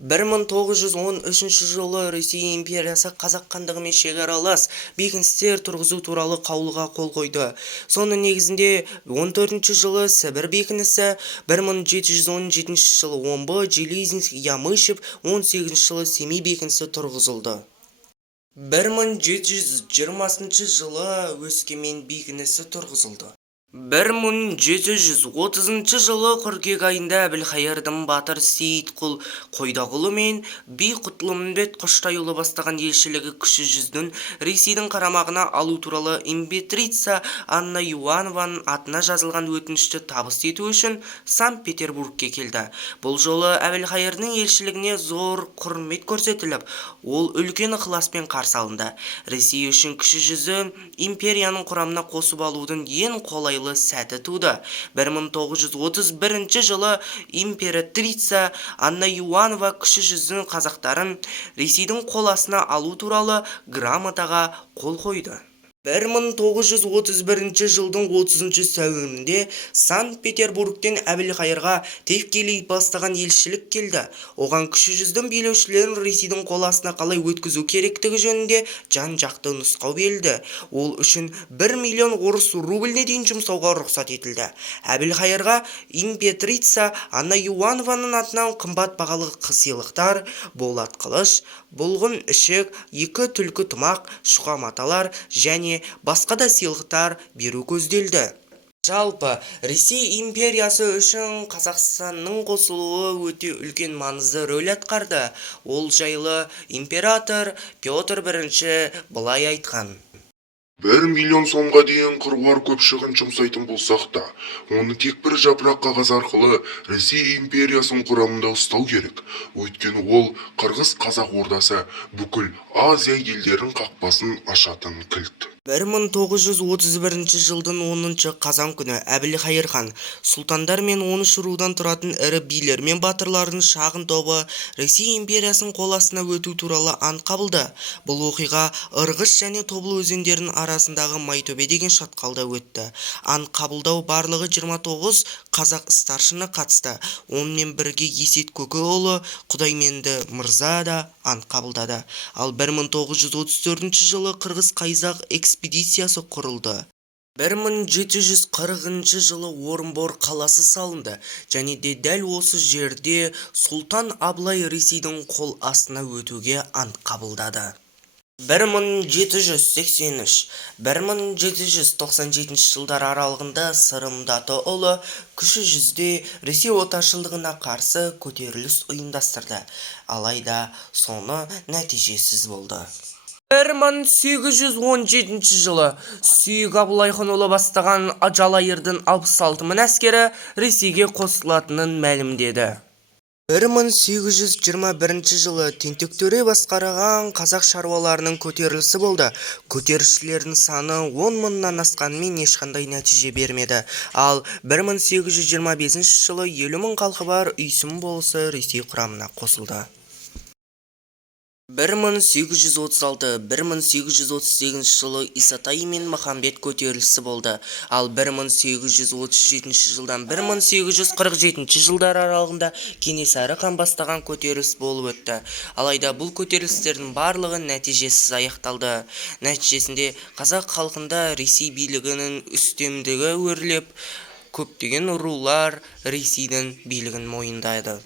1913 жылы Ресей империясы қазақ хандығымен шекаралас бекіністер тұрғызу туралы қаулыға қол қойды. Соның негізінде 14 жылы Сібір бекінісі, 1717 жылы Омбы, Железинск, Ямышев, 18 жылы Семей бекінісі тұрғызылды. 1720 жылы Өскемен бекінісі тұрғызылды. 1730 жылы қыркүйек айында Әбілқайырдың батыр Сейітқұл Қойдағұлы мен Бейқұтлымбет Қоштайұлы бастаған елшілігі кіші жүздің Ресейдің қарамағына алу туралы императрица Анна Иоаннованың атына жазылған өтінішті табыс ету үшін Санкт-Петербургке келді. Бұл жолы Әбілқайырдың елшілігіне зор құрмет көрсетіліп, ол үлкен ықыласпен қарсы алынды. Ресей үшін кіші жүзі империяның құрамына қосып алудың ең қолайлы сәті туды. 1931 жылы императрица Анна Иоаннова кіші жүздің қазақтарын Ресейдің қол астына алу туралы грамотаға қол қойды. 1931 жылдың 30 сәуірінде Санкт-Петербургтен Әбілқайырға Тевкелев бастаған елшілік келді. Оған кіші жүздің билеушілерін Ресейдің қол астына қалай өткізу керектігі жөнінде жан-жақты нұсқау берілді. Ол үшін 1 миллион орыс рубльне дейін жұмсауға рұқсат етілді. Әбілқайырға императрица Анна Иоаннованың атынан қымбат бағалы сыйлықтар, болат қылыш, бұлғын ішік, 2 түлкі тымақ, шұқа маталар және басқа да сыйлықтар беру көзделді. Жалпы, Ресей империясы үшін Қазақстанның қосылуы өте үлкен маңызды рөл атқарды. Ол жайлы император Петр I былай айтқан: 1 миллион сомға дейін қыруар көп шығын жұмсайтын болсақ та, оны тек бір жапырақ қағаз арқылы Ресей империясының құрамында ұстау керек. Өйткені ол Қырғыз-Қазақ ордасы бүкіл Азия елдерін қақпасын ашатын кілт. 1931 жылдың 10 қазан күні Әбілқайыр хан сұлтандар мен 13 рудан тұратын ірі билер мен батырлардың шағын тобы Ресей империясының қол астына өту туралы ант қабылды. Бұл оқиға Ырғыз және Тобыл өзендерінің арасындағы Майтөбе деген шатқалда өтті. Ант қабылдау барлығы 29 қазақ старшыны қатысты. Онымен бірге Есет Көкеұлы Құдайменді мырза да ант қабылдады. Ал 1934 жылы Қырғыз-Қайзақ экспедициясы құрылды. 1740 жылы Орынбор қаласы салынды және де дәл осы жерде Сұлтан Абылай Ресейдің қол астына өтуге ант қабылдады. 1783-1797 жылдар аралығында Сырым Датыұлы кіші жүзде Ресей отаршылдығына қарсы көтеріліс ұйымдастырды. Алайда соны нәтижесіз болды. 1817 жылы Сүйік Абылайханұлы бастаған Жалайырдың 66 мың әскері Ресейге қосылатынын мәлімдеді. 1821 жылы Тентек-төре басқарған қазақ шаруаларының көтерілісі болды. Көтерілісшілердің саны 10 мыңнан асқанымен ешқандай нәтиже бермеді. Ал 1825 жылы 50 мың халқы бар Үйсін болысы Ресей құрамына қосылды. 1836-1838 жылы Исатай мен Махамбет көтерілісі болды. Ал 1837 жылдан 1847 жылдар аралығында Кенесары хан бастаған көтеріліс болып өтті. Алайда бұл көтерілістердің барлығы нәтижесіз аяқталды. Нәтижесінде қазақ халқында Ресей билігінің үстемдігі өрлеп, көптеген рулар Ресейдің билігін мойындайды.